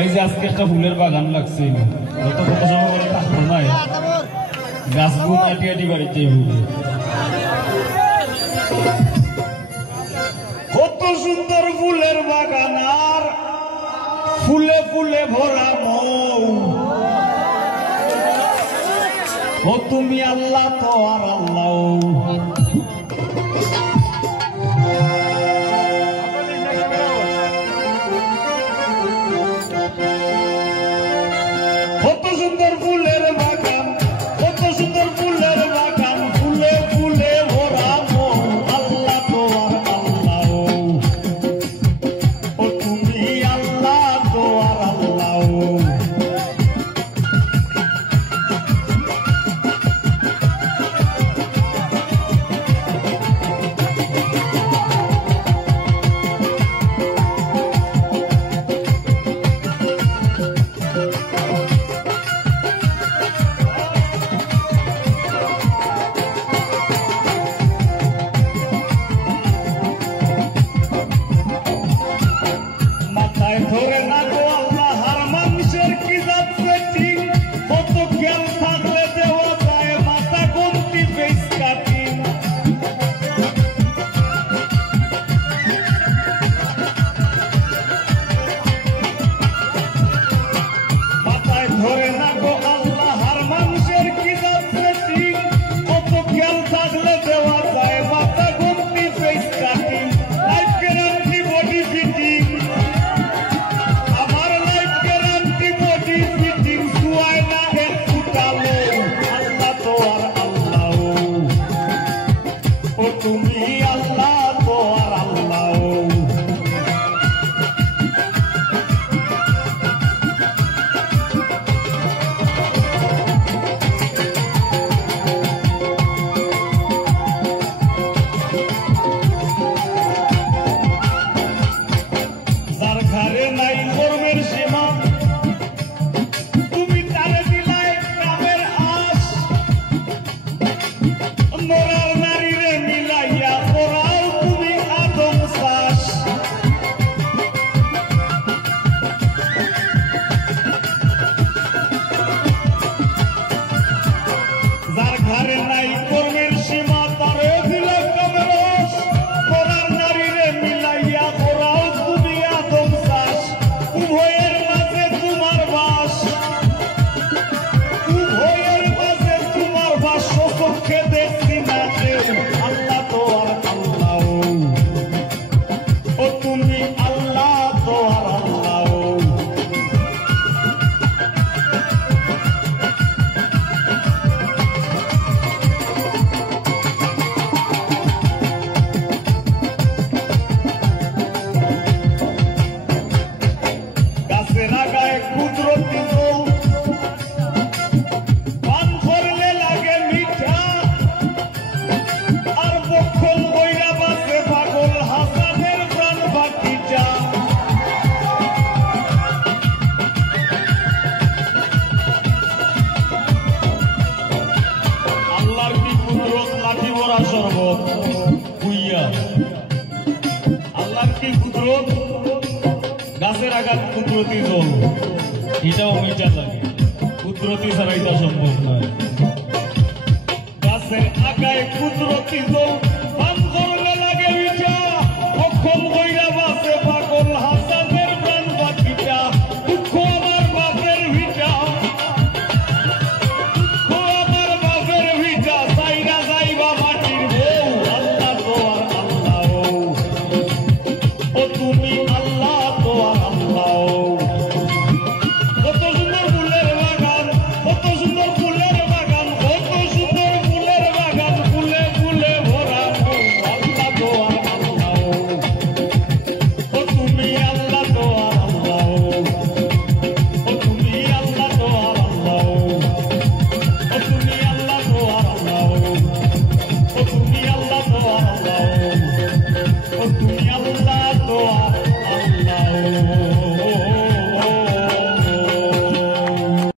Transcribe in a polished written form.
এই যে আজকে একটা ফুলের বাগান লাগছে যত কত সময় করে থাকবো না গাছগুলো আটি আটি বাড়িতে কত সুন্দর ফুলের বাগান আর ফুলে ফুলে ভরা মৌ ও তুমি আল্লাহ তো আর আল্লাহ কত সুন্দর ফুলের বাগান কত সুন্দর ফুলের বাগান ফুলে ফুলে ভরা মৌ আল্লাহ তো আর আল্লাহ ও তুমি আল্লাহ তো আর আল্লাহ ধরে না গো আল্লাহ হার মানুষের কি যাচ্ছে ঠিক কত জ্ঞান থাকলে দেওয়া যায় মাথা গন্তি বেশ কাটি মাথায় ধরে না গো আল্লাহ হার মানুষের কি যাচ্ছে ঠিক কত জ্ঞান থাকলে দেওয়া যায় মাথা গন্তি বেশ কাটি লাইফ গ্যারান্টি বডি ফিটিং তুমি আল্লাহ তো আর আল্লাহ যার ঘরে নাই কর্মের সীমা তুমি তারে দিলাই কামের আশ মরার নারীরে মিলাইয়া ওরাও তুমি আদম শ্বাস যার ঘরে নাই কর্মের সীমা তারে দিল কামের আশ মরার নারীরে মিলাইয়া ওরাও তুমি আদম শ্বাস উভয়ের মাঝে তোমার বাস উভয়ের মাঝে তোমার বাস চোখে দেখছি না আল্লাহ তো আর আল্লাহ ও তুমি আল্লাহ তো আর আল্লাহ গাছের আগায় কুদরতি জল পান করলে লাগে মিঠা আর বক্ষণ বইরা বাসে পাগল হাসানের প্রাণ বাকিটা আল্লাহর কি কুদরত লাঠি ভরা শরবত বুইয়া আল্লাহর কি কুদরত গাছের আঘাত কুদরতি জল এটাও মিঠা লাগে কুদরতি ছাড়া এটা সম্ভব নয় গাছের আগায় কুদরতি জল